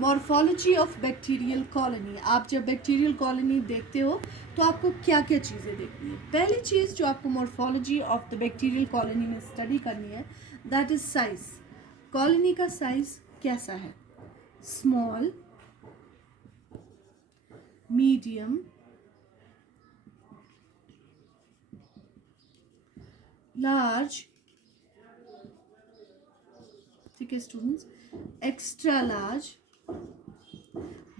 Morphology of bacterial colony. आप जब bacterial colony देखते हो तो आपको क्या क्या चीज़ें देखनी है? पहली चीज़ जो आपको morphology of the bacterial colony में स्टडी करनी है, दैट इज साइज। कॉलोनी का साइज कैसा है? स्मॉल, मीडियम, लार्ज, ठीक है students, extra large.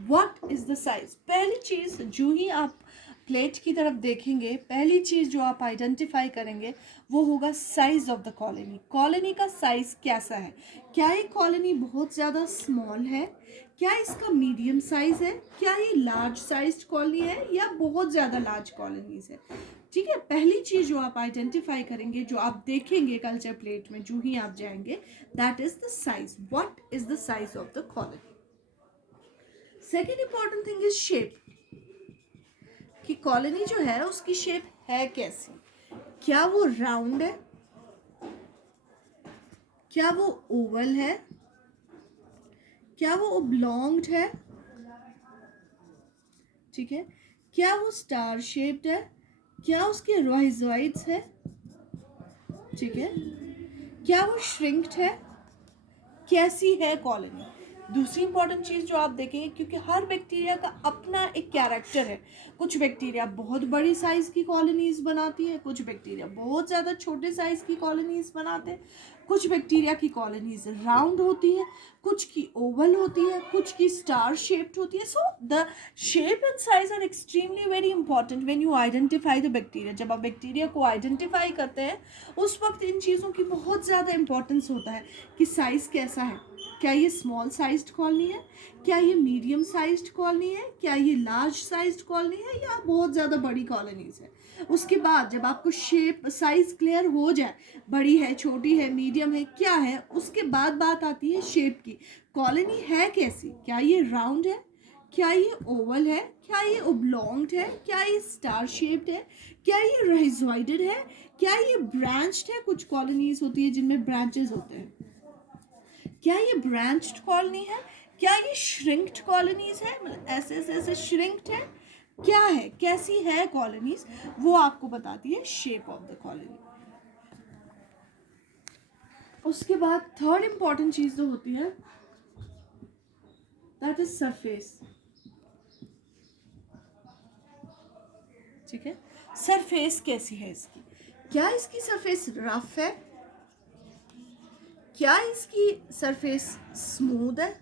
What is the size? पहली चीज जो ही आप प्लेट की तरफ देखेंगे, पहली चीज जो आप आइडेंटिफाई करेंगे वो होगा size of the colony. Colony का साइज कैसा है? क्या ये कॉलोनी बहुत ज़्यादा स्मॉल है? क्या इसका मीडियम साइज है? क्या ये लार्ज साइज्ड कॉलोनी है या बहुत ज़्यादा लार्ज कॉलोनीज है? ठीक है, पहली चीज जो आप आइडेंटिफाई करेंगे, जो आप देखेंगे कल्चर प्लेट में जो ही आप जाएंगे, that is the size. What is the size of the colony? Second important thing is shape, कि कॉलोनी जो है उसकी शेप है कैसी? क्या वो राउंड है? क्या वो ओवल है? क्या वो ओब्लॉन्ग्ड है? ठीक है, क्या वो स्टार शेप्ड है? क्या उसके राइजोइड्स है? ठीक है, क्या वो श्रिंक्ड है? कैसी है कॉलोनी? दूसरी इंपॉर्टेंट चीज़ जो आप देखेंगे, क्योंकि हर बैक्टीरिया का अपना एक कैरेक्टर है। कुछ बैक्टीरिया बहुत बड़ी साइज़ की कॉलोनीज बनाती है, कुछ बैक्टीरिया बहुत ज़्यादा छोटे साइज़ की कॉलोनीज बनाते हैं, कुछ बैक्टीरिया की कॉलोनीज राउंड होती है, कुछ की ओवल होती है, कुछ की स्टार शेप्ड होती है। So the shape and size are extremely very important when you identify the bacteria. जब आप बैक्टीरिया को आइडेंटिफाई करते हैं उस वक्त इन चीज़ों की बहुत ज़्यादा इंपॉर्टेंस होता है कि साइज़ कैसा है। क्या ये स्मॉल साइज्ड कॉलोनी है? क्या ये मीडियम साइज्ड कॉलोनी है? क्या ये लार्ज साइज्ड कॉलोनी है या बहुत ज़्यादा बड़ी कॉलोनीज है? उसके बाद जब आपको शेप साइज क्लियर हो जाए, बड़ी है, छोटी है, मीडियम है, क्या है, उसके बाद बात आती है शेप की। कॉलोनी है कैसी? क्या ये राउंड है? क्या ये ओवल है? क्या ये ओब्लॉन्ग्ड है? क्या ये स्टार शेप्ड है? क्या ये राइजोइडेड है? क्या ये ब्रांच्ड है? कुछ कॉलोनीज होती है जिनमें ब्रांचेस होते हैं। क्या ये ब्रांच्ड कॉलोनी है? क्या ये श्रिंक्ड कॉलोनीज है? मतलब ऐसे ऐसे ऐसे श्रिंक्ड है? क्या है, कैसी है कॉलोनीज, वो आपको बताती है शेप ऑफ द कॉलोनी। उसके बाद थर्ड इंपॉर्टेंट चीज जो होती है, दैट इज सरफेस। ठीक है, सरफेस कैसी है इसकी? क्या इसकी सरफेस रफ है? क्या इसकी सरफेस स्मूथ है?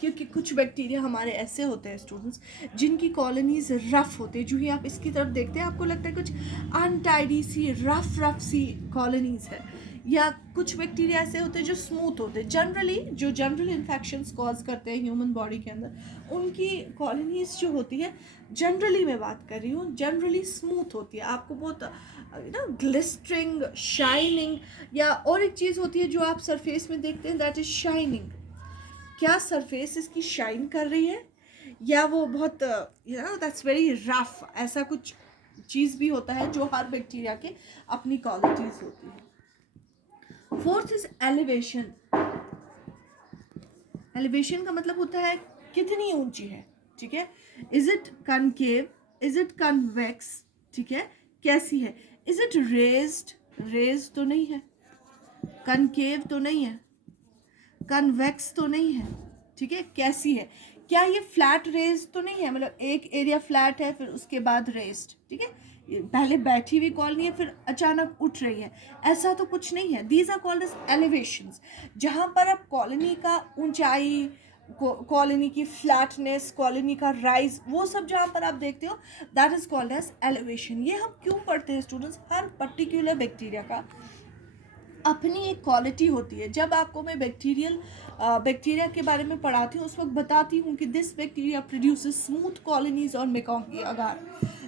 क्योंकि कुछ बैक्टीरिया हमारे ऐसे होते हैं स्टूडेंट्स जिनकी कॉलोनीज रफ होते हैं। जो ही आप इसकी तरफ देखते हैं आपको लगता है कुछ अनटाइडी सी रफ सी कॉलोनीज है। या कुछ बैक्टीरिया ऐसे होते हैं जो स्मूथ होते हैं। जनरली जो जनरल इन्फेक्शंस कॉज करते हैं ह्यूमन बॉडी के अंदर, उनकी कॉलोनीज जो होती है, जनरली मैं बात कर रही हूँ, जनरली स्मूथ होती है। आपको बहुत ग्लिस्टरिंग, शाइनिंग, या और एक चीज़ होती है जो आप सरफेस में देखते हैं, दैट इज शाइनिंग। क्या सरफेस इसकी शाइन कर रही है या वो बहुत दैट्स वेरी रफ, ऐसा कुछ चीज़ भी होता है जो हर बैक्टीरिया के अपनी क्वालिटीज होती है। Fourth is elevation. एलिवेशन का मतलब होता है कितनी ऊंची है। ठीक है, is it concave, is it convex, ठीक है, कैसी है? इज इट रेज्ड, रेज्ड तो नहीं है, कनकेव तो नहीं है, कन्वेक्स तो नहीं है, ठीक है, कैसी है? क्या ये फ्लैट रेज तो नहीं है, मतलब एक एरिया फ्लैट है फिर उसके बाद रेस्ड, ठीक है, पहले बैठी हुई कॉलोनी है फिर अचानक उठ रही है, ऐसा तो कुछ नहीं है। These are called as elevations. जहाँ पर आप कॉलोनी का ऊंचाई, कॉलोनी की फ्लैटनेस, कॉलोनी का राइज, वो सब जहाँ पर आप देखते हो, that is called as elevation. ये हम क्यों पढ़ते हैं स्टूडेंट्स? हर पर्टिकुलर बैक्टीरिया का अपनी एक क्वालिटी होती है। जब आपको मैं बैक्टीरिया के बारे में पढ़ाती हूँ उस वक्त बताती हूँ कि this bacteria produces smooth colonies on MacConkey agar,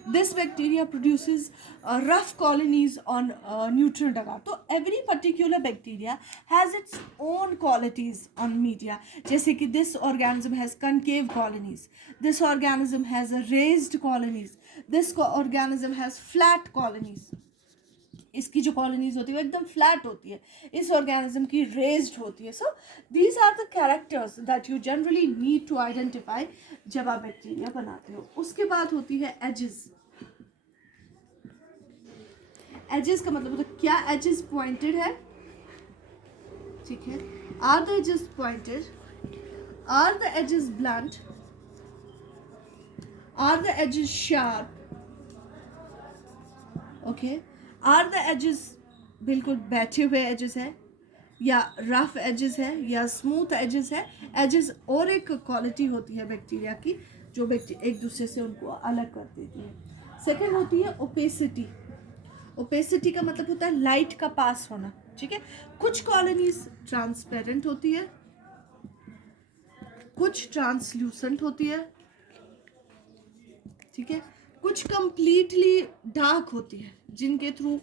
this bacteria produces rough colonies on nutrient agar. तो every particular bacteria has its own qualities on media. जैसे कि this organism has concave colonies, this organism has raised colonies, this organism has flat colonies. इसकी जो colonies होती है वो एकदम flat होती है, इस ऑर्गेनिज्म की रेज्ड होती है. So these are the characters that you generally need to identify जब आप बैक्टीरिया बनाते हो. उसके बाद होती है एजेस. एजेस का मतलब होता है क्या एजेस पॉइंटेड है, ठीक है. Are the edges pointed, are the edges blunt, are the edges sharp, okay. Are the edges बिल्कुल बैठे हुए एजेस है, या रफ एजेस है, या स्मूथ एजेस है. एजेस और एक क्वालिटी होती है बैक्टीरिया की जो एक दूसरे से उनको अलग कर देती है. सेकेंड होती है ओपेसिटी. ओपेसिटी का मतलब होता है लाइट का पास होना, ठीक है. कुछ कॉलोनीज ट्रांसपेरेंट होती है, कुछ ट्रांसल्यूसेंट होती है, ठीक है. कुछ कंप्लीटली डार्क होती है जिनके थ्रू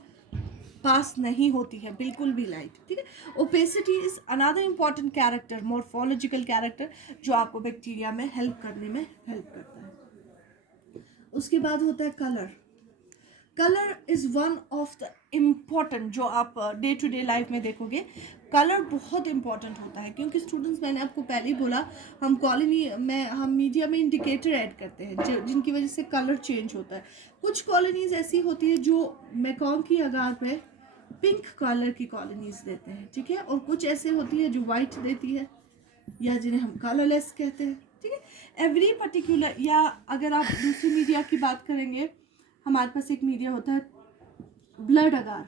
पास नहीं होती है बिल्कुल भी लाइट, ठीक है. Opacity is another important character, morphological character जो आपको बैक्टीरिया में हेल्प करने में हेल्प करता है. उसके बाद होता है colour. Colour is one of the important जो आप डे टू डे लाइफ में देखोगे. कलर बहुत इंपॉर्टेंट होता है क्योंकि स्टूडेंट्स, मैंने आपको पहले ही बोला, हम कॉलोनी में हम मीडिया में इंडिकेटर ऐड करते हैं जिनकी वजह से कलर चेंज होता है. कुछ कॉलोनीज ऐसी होती है जो मैकॉन्ग की आगार पे पिंक कलर की कॉलोनीज देते हैं, ठीक है. और कुछ ऐसे होती है जो वाइट देती है या जिन्हें हम कलरलेस कहते हैं, ठीक है. एवरी पर्टिकुलर, या अगर आप दूसरी मीडिया की बात करेंगे, हमारे पास एक मीडिया होता है ब्लड अगार.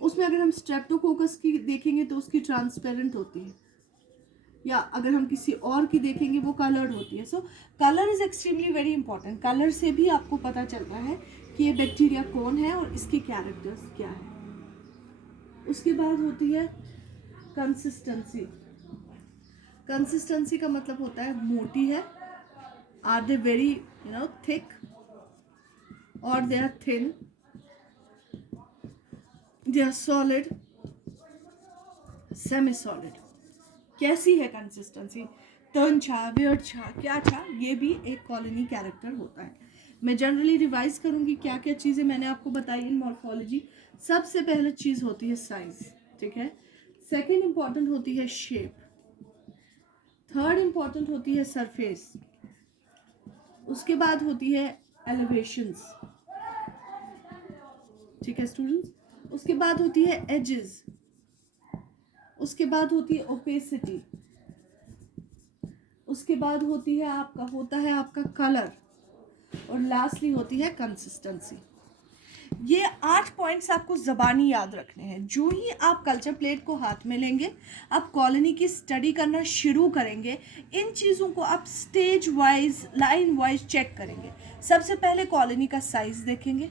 उसमें अगर हम स्ट्रेप्टोकोकस की देखेंगे तो उसकी ट्रांसपेरेंट होती है, या अगर हम किसी और की देखेंगे वो कलर्ड होती है. So colour is extremely very important. Colour से भी आपको पता चलता है कि ये बैक्टीरिया कौन है और इसके कैरेक्टर्स क्या है. उसके बाद होती है कंसिस्टेंसी. कंसिस्टेंसी का मतलब होता है मोटी है, are they very thick or they are thin, they are solid, semi solid. कैसी है कंसिस्टेंसी, टर्न छा, वियर्ड छा, क्या छा, ये भी एक कॉलोनी कैरेक्टर होता है. मैं जनरली रिवाइज करूंगी क्या क्या चीज़ें मैंने आपको बताई इन मॉर्फोलॉजी. सबसे पहले चीज़ होती है साइज, ठीक है. सेकेंड इंपॉर्टेंट होती है शेप. थर्ड इंपॉर्टेंट होती है सरफेस. उसके बाद होती है एलिवेशंस, ठीक है स्टूडेंट्स. उसके बाद होती है एजेस. उसके बाद होती है ओपेसिटी. उसके बाद होती है आपका कलर. और लास्टली होती है कंसिस्टेंसी. ये 8 पॉइंट्स आपको ज़बानी याद रखने हैं. जो ही आप कल्चर प्लेट को हाथ में लेंगे, आप कॉलोनी की स्टडी करना शुरू करेंगे, इन चीज़ों को आप stage wise, line wise check करेंगे. सबसे पहले कॉलोनी का साइज़ देखेंगे,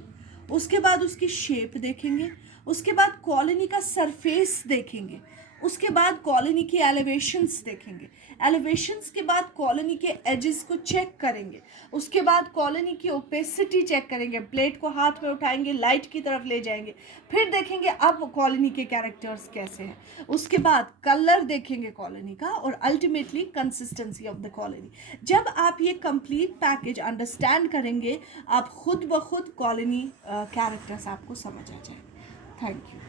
उसके बाद उसकी शेप देखेंगे, उसके बाद कॉलोनी का सरफेस देखेंगे, उसके बाद कॉलोनी की एलिवेशंस देखेंगे, एलिवेशंस के बाद कॉलोनी के एजेस को चेक करेंगे, उसके बाद कॉलोनी की ओपेसिटी चेक करेंगे, प्लेट को हाथ में उठाएंगे, लाइट की तरफ ले जाएंगे, फिर देखेंगे अब कॉलोनी के कैरेक्टर्स कैसे हैं, उसके बाद कलर देखेंगे कॉलोनी का, और ultimately consistency of the colony. जब आप ये कंप्लीट पैकेज अंडरस्टैंड करेंगे, आप खुद ब खुद कॉलोनी कैरेक्टर्स आपको समझ आ जाएंगे. Thank you.